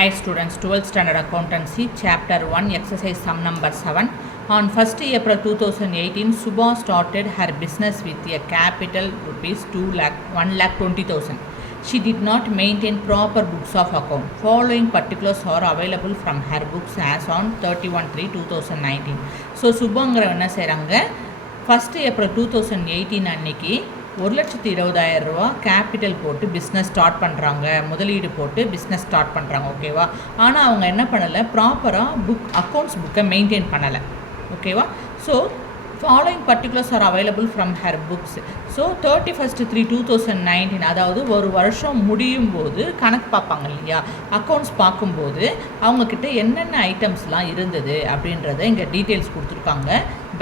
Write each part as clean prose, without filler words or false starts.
Hi students, 12th standard accountancy, chapter 1, exercise sum number 7. On 1st April 2018, Subha started her business with a capital rupees 1,20,000. She did not maintain proper books of account. Following particulars are available from her books as on 31/3/2019. So Subhanga என்ன செய்கிறாங்க, 1st April 2018 அன்னைக்கு 1,20,000 capital போட்டு business start பண்ணுறாங்க, முதலீடு போட்டு business start பண்ணுறாங்க. ஓகேவா? ஆனால் அவங்க என்ன பண்ணலை, ப்ராப்பராக அக்கௌண்ட்ஸ் புக்கை மெயின்டைன் பண்ணலை. ஓகேவா? So following particulars are available from her books. So 31/3/2019, அதாவது ஒரு வருஷம் முடியும் போது கணக்கு பார்ப்பாங்க இல்லையா, அக்கௌண்ட்ஸ் பார்க்கும்போது அவங்கக்கிட்ட என்னென்ன ஐட்டம்ஸ்லாம் இருந்தது அப்படின்றத இங்கே டீட்டெயில்ஸ் கொடுத்துருக்காங்க.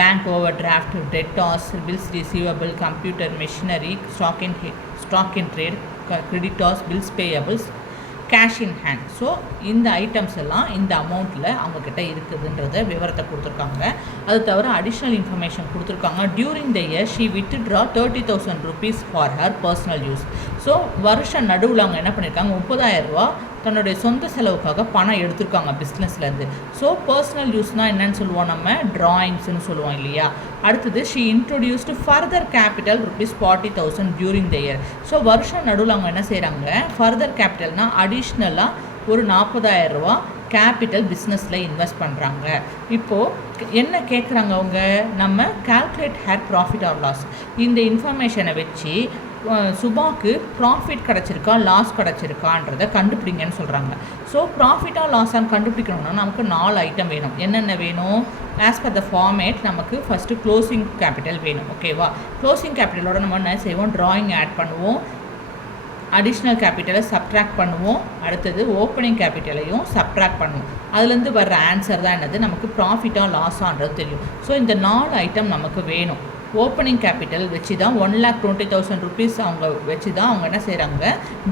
Bank overdraft, debtors, bills receivable, computer machinery, stock in trade, creditors, bills payables, cash in hand. So இந்த ஐட்டம்ஸ் எல்லாம் இந்த அமௌண்ட்டில் அவங்கக்கிட்ட இருக்குதுன்றத விவரத்தை கொடுத்துருக்காங்க. அது தவிர அடிஷ்னல் இன்ஃபர்மேஷன் கொடுத்துருக்காங்க. During the year she withdraw 30,000 rupees for her personal use. So வருஷம் நடுவில் அவங்க என்ன பண்ணியிருக்காங்க, 30,000 தன்னுடைய சொந்த செலவுக்காக பணம் எடுத்திருக்காங்க பிஸ்னஸ்லேருந்து. ஸோ பர்சனல் யூஸ்னால் என்னன்னு சொல்லுவோம், நம்ம ட்ராயிங்ஸ்னு சொல்லுவோம் இல்லையா. அடுத்தது she introduced further capital rupees 40,000 during the year. So வருஷம் நடுவில் அவங்க என்ன செய்கிறாங்க, ஃபர்தர் கேபிட்டல்னால் அடிஷ்னலாக ஒரு 40,000 கேபிட்டல் பிஸ்னஸில் இன்வெஸ்ட் பண்ணுறாங்க. இப்போது என்ன கேட்குறாங்க அவங்க, நம்ம calculate her profit or loss. இந்த இன்ஃபர்மேஷனை வச்சு சுபாக்கு ப்ராஃபிட் கிடச்சிருக்கா லாஸ் கிடச்சிருக்கான்றதை கண்டுபிடிங்கன்னு சொல்கிறாங்க. ஸோ ப்ராஃபிட்டாக லாஸான்னு கண்டுபிடிக்கணும்னா நமக்கு 4 ஐட்டம் வேணும். என்னென்ன வேணும், ஆஸ் பர் த ஃபார்மேட் நமக்கு ஃபஸ்ட்டு க்ளோசிங் கேபிட்டல் வேணும். ஓகேவா? க்ளோசிங் கேபிட்டலோட நம்ம என்ன செய்வோம், ட்ராயிங் ஆட் பண்ணுவோம், அடிஷ்னல் கேபிட்டலை சப்ட்ராக்ட் பண்ணுவோம், அடுத்தது ஓப்பனிங் கேபிட்டலையும் சப்ட்ராக்ட் பண்ணுவோம். அதுலேருந்து வர்ற ஆன்சர் தான் என்னது, நமக்கு ப்ராஃபிட்டாக லாஸான்றது தெரியும். ஸோ இந்த 4 ஐட்டம் நமக்கு வேணும். ஓப்பனிங் கேபிட்டல் வச்சு தான் 1,20,000 rupees அவங்க வச்சு தான் அவங்க என்ன செய்கிறாங்க,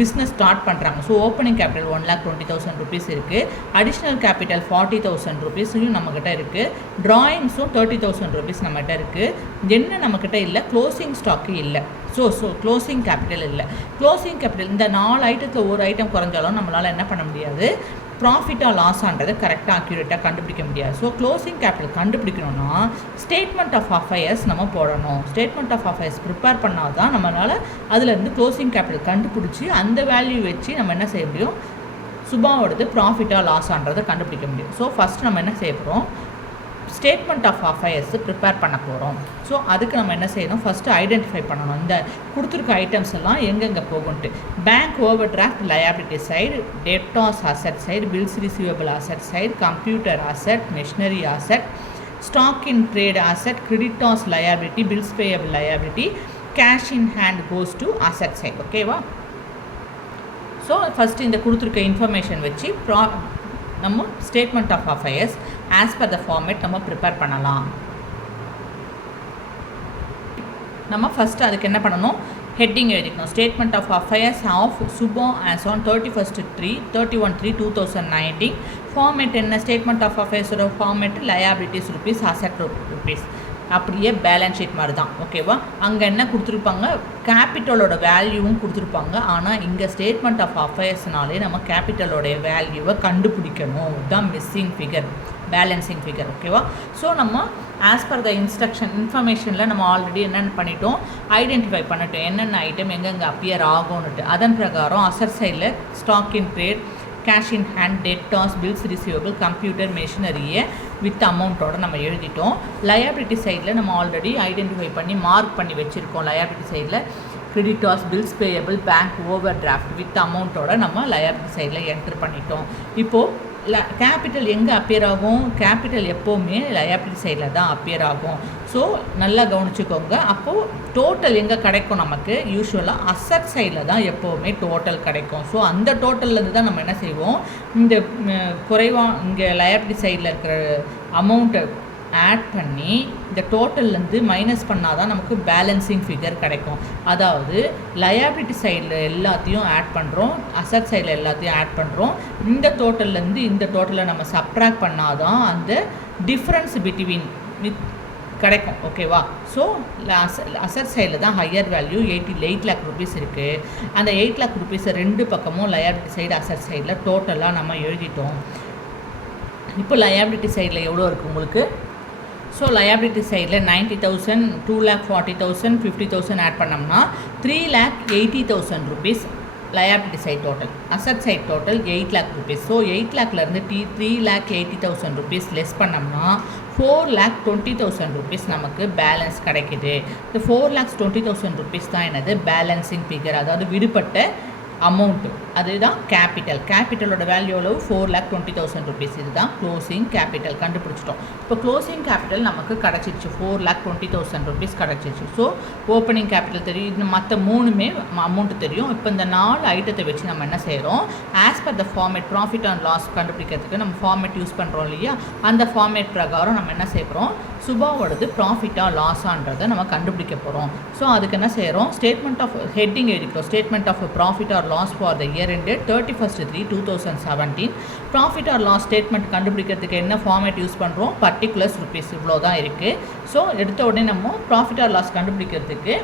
பிஸ்னஸ் ஸ்டார்ட் பண்ணுறாங்க. ஸோ ஓப்பனிங் கேபிட்டல் 1,20,000 rupees இருக்குது. அடிஷ்னல் கேபிட்டல் 40,000 rupeesலையும் நம்மக்கிட்ட இருக்குது. ட்ராயிங்ஸும் 30,000 rupees நம்மகிட்ட இருக்குது. என்ன நம்மக்கிட்ட இல்லை, க்ளோசிங் ஸ்டாக்கு இல்லை. ஸோ க்ளோசிங் கேபிட்டல் இல்லை. க்ளோசிங் கேபிட்டல் இந்த 4 ஐட்டத்தில் ஒரு ஐட்டம் குறைஞ்சாலும் நம்மளால் என்ன பண்ண முடியாது, ப்ராஃபிட்டாக லாஸான்றதை கரெக்டாக அக்யூரேட்டாக கண்டுபிடிக்க முடியாது. ஸோ க்ளோசிங் கேபிட்டல் கண்டுபிடிக்கணும்னா ஸ்டேட்மெண்ட் ஆஃப் அஃபயர்ஸ் நம்ம போடணும். ஸ்டேட்மெண்ட் ஆஃப் அஃபயர்ஸ் ப்ரிப்பேர் பண்ணால் தான் நம்மளால் அதுலேருந்து க்ளோசிங் கேபிட்டல் கண்டுபிடிச்சி அந்த வேல்யூ வச்சு நம்ம என்ன செய்ய முடியும், சுபாவோடது ப்ராஃபிட்டாக லாஸான்றதை கண்டுபிடிக்க முடியும். ஸோ ஃபஸ்ட் நம்ம என்ன செய்ய போகிறோம், ஸ்டேட்மெண்ட் ஆஃப் அஃபயர்ஸ் ப்ரிப்பேர் பண்ண போகிறோம். ஸோ அதுக்கு நம்ம என்ன செய்யணும், ஃபஸ்ட்டு ஐடென்டிஃபை பண்ணணும் இந்த கொடுத்துருக்க ஐட்டம்ஸ் எல்லாம் எங்கெங்கே போகும்ட்டு. Bank overdraft liability side, debtors asset side, bills receivable asset side, computer asset, machinery asset, stock in trade asset, creditors liability, bills payable liability, cash in hand goes to asset side. ஓகேவா? So first இந்த கொடுத்துருக்க information வச்சு நம்ம statement of affairs as per the format நம்ம prepare பண்ணலாம். நம்ம first அதுக்கு என்ன பண்ணணும், ஹெட்டிங் எழுதிக்கணும். Statement of affairs of Subha as on 31/3/2019. Format என்ன, ஸ்டேட்மெண்ட் ஆஃப் அஃபயர்ஸோட format liabilities rupees, asset rupees. அப்படியே பேலன்ஸ் ஷீட் மாதிரி தான். ஓகேவா? அங்கே என்ன கொடுத்துருப்பாங்க, கேபிட்டலோட வேல்யூவும் கொடுத்துருப்பாங்க. ஆனால் இங்கே ஸ்டேட்மெண்ட் ஆஃப் அஃபயர்ஸ்னாலே நம்ம கேபிட்டலோடைய வேல்யூவை கண்டுபிடிக்கணும். தான் மிஸ்ஸிங் ஃபிகர், பேலன்சிங் ஃபிகர். ஓகேவா? ஸோ நம்ம ஆஸ் பர் த இன்ஃபர்மேஷனில் நம்ம ஆல்ரெடி என்னென்ன பண்ணிட்டோம், ஐடென்டிஃபை பண்ணிட்டோம் என்னென்ன ஐட்டம் எங்கெங்கே அப்பியர் ஆகும்னுட்டு. அதன் பிரகாரம் அசட் சைடில் stock in trade, cash in hand, debtors, bills receivable, computer மிஷினரியை வித் அமௌண்ட்டோடு நம்ம எழுதிட்டோம். லயபிலிட்டி சைடில் நம்ம ஆல்ரெடி ஐடென்டிஃபை பண்ணி மார்க் பண்ணி வச்சுருக்கோம். லயபிலிட்டி சைடில் creditors, bills payable, bank overdraft with அமௌண்ட்டோடு நம்ம லயபிலிட்டி சைடில் என்ட்ரு பண்ணிட்டோம். இப்போது கேபிட்டல் எங்கே அப்பியர் ஆகும், கேபிட்டல் எப்போவுமே லயபிலிட்டி சைடில் தான் அப்பியர் ஆகும். ஸோ நல்லா கவனிச்சுக்கோங்க. அப்போது டோட்டல் எங்கே கிடைக்கும், நமக்கு யூஸ்வலாக அசட் சைடில் தான் எப்போவுமே டோட்டல் கிடைக்கும். ஸோ அந்த டோட்டல்லேருந்து தான் நம்ம என்ன செய்வோம், இந்த குறைவாக இங்கே லயபிலிட்டி சைடில் இருக்கிற அமௌண்ட்டை ஆட் பண்ணி இந்த டோட்டல்லேருந்து மைனஸ் பண்ணால் தான் நமக்கு பேலன்சிங் ஃபிகர் கிடைக்கும். அதாவது லயபிலிட்டி சைடில் எல்லாத்தையும் ஆட் பண்ணுறோம், அசட் சைடில் எல்லாத்தையும் ஆட் பண்ணுறோம். இந்த டோட்டல்லேருந்து இந்த டோட்டலை நம்ம சப்ட்ராக்ட் பண்ணால் தான் அந்த டிஃப்ரென்ஸ் பிட்வீன் கிடைக்கும். ஓகேவா? ஸோ அசட் சைடில் தான் ஹையர் வேல்யூ 8 lakh rupees இருக்குது. அந்த 8 lakh rupees ரெண்டு பக்கமும் லயபிலிட்டி சைடு அசட் சைடில் டோட்டலாக நம்ம எழுதிட்டோம். இப்போ லயபிலிட்டி சைடில் எவ்வளோ இருக்குது உங்களுக்கு? ஸோ லயபிலிட்டி சைடில் 90,000, 2,40,000, 50,000 ஆட் பண்ணோம்னா 3,80,000 rupees liability side total. Asset side total 8 lakh rupees. So 8 lakhலேருந்து 3,80,000 rupees லெஸ் பண்ணோம்னா 4,20,000 rupees நமக்கு பேலன்ஸ் கிடைக்குது. இந்த 4,20,000 rupees தான் என்னது பேலன்சிங் ஃபிகர், அதாவது விடுபட்ட அமௌண்ட்டு. அதுதான் கேபிட்டலோட வேல்யூ எவ்வளவு? 4,20,000 rupees. இதுதான் க்ளோசிங் கேபிட்டல். கண்டுபிடிச்சிட்டோம். இப்போ க்ளோசிங் கேபிட்டல் நமக்கு கிடச்சிருச்சு, 4,20,000 rupees கிடச்சிருச்சு. ஸோ ஓப்பனிங் கேபிட்டல் தெரியும், இந்த மற்ற மூணுமே அமௌண்ட்டு தெரியும். இப்போ இந்த 4 ஐட்டத்தை வச்சு நம்ம என்ன செய்கிறோம்? As per the format profit and loss கண்டுபிடிக்கிறதுக்கு நம்ம ஃபார்மேட் யூஸ் பண்ணுறோம் இல்லையா? அந்த ஃபார்மேட் பிரகாரம் நம்ம என்ன செய்கிறோம்? சுபாவோடது ப்ராஃபிட்டாக லாஸான்றதை நம்ம கண்டுபிடிக்க போகிறோம். ஸோ அதுக்கு என்ன செய்கிறோம்? ஸ்டேட்மெண்ட் ஆஃப் ஹெட்டிங் எழுதிக்கிறோம். Statement of profit or loss for the year ended 31/3/2017. Profit or loss statement கண்டுபிடிக்கிறதுக்கு என்ன ஃபார்மேட் யூஸ் பண்ணுறோம்? Particulars rupees. இவ்வளோ தான் இருக்குது. ஸோ எடுத்த உடனே நம்ம ப்ராஃபிட் ஆர் லாஸ் கண்டுபிடிக்கிறதுக்கு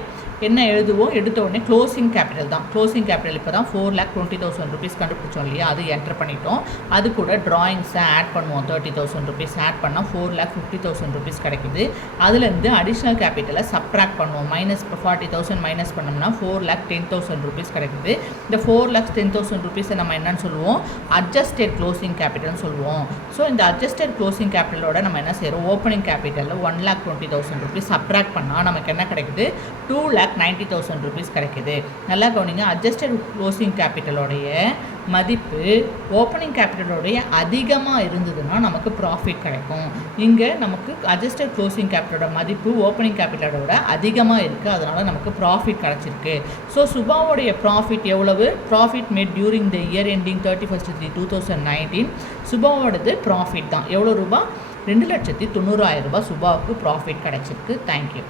என்ன எழுதுவோம்? எடுத்த உடனே க்ளோசிங் கேபிட்டல் தான். க்ளோசிங் கேபிட்டல் இப்போ தான் 4,20,000 rupees கண்டுபிடிச்சோம் இல்லையா? அது என்டர் பண்ணிட்டோம். அது கூட ட்ராயிங்ஸை ஆட் பண்ணுவோம். 30,000 rupees ஆட் பண்ணால் 4,50,000 rupees கிடைக்குது. அதுலேருந்து அடிஷ்னல் கேபிட்டலை சப்ராக்ட் பண்ணுவோம். -40,000 மைனஸ் பண்ணோம்னா 4,10,000 rupees கிடைக்குது. இந்த 4,10,000 rupees நம்ம என்னன்னு சொல்லுவோம்? அட்ஜஸ்டட் க்ளோசிங் கேபிட்டல்னு சொல்லுவோம். ஸோ இந்த அட்ஜஸ்டட் க்ளோசிங் கேபிட்டலோட நம்ம என்ன செய்கிறோம்? ஓப்பனிங் கேபிட்டலில் 1,20,000 rupees சப்ராக்ட் பண்ணால் நமக்கு என்ன கிடைக்குது? 2,90,000 rupees கிடைக்குது. நல்லா கவனிங்க. அட்ஜஸ்டட் க்ளோசிங் கேபிட்டலோடைய மதிப்பு ஓப்பனிங் கேபிட்டலோடைய அதிகமாக இருந்ததுன்னா நமக்கு ப்ராஃபிட் கிடைக்கும். இங்கே நமக்கு அட்ஜஸ்டட் க்ளோசிங் கேபிட்டலோட மதிப்பு ஓப்பனிங் கேபிட்டலோட அதிகமாக இருக்குது, அதனால் நமக்கு ப்ராஃபிட் கிடச்சிருக்கு. ஸோ சுபாவோடைய ப்ராஃபிட் எவ்வளவு? Profit made during the year ending 31/3/2019. சுபாவோடது ப்ராஃபிட் தான். எவ்வளோ ரூபா? 2,90,000 ரூபாய் சுபாவுக்கு ப்ராஃபிட் கிடச்சிருக்கு. தேங்க்யூ.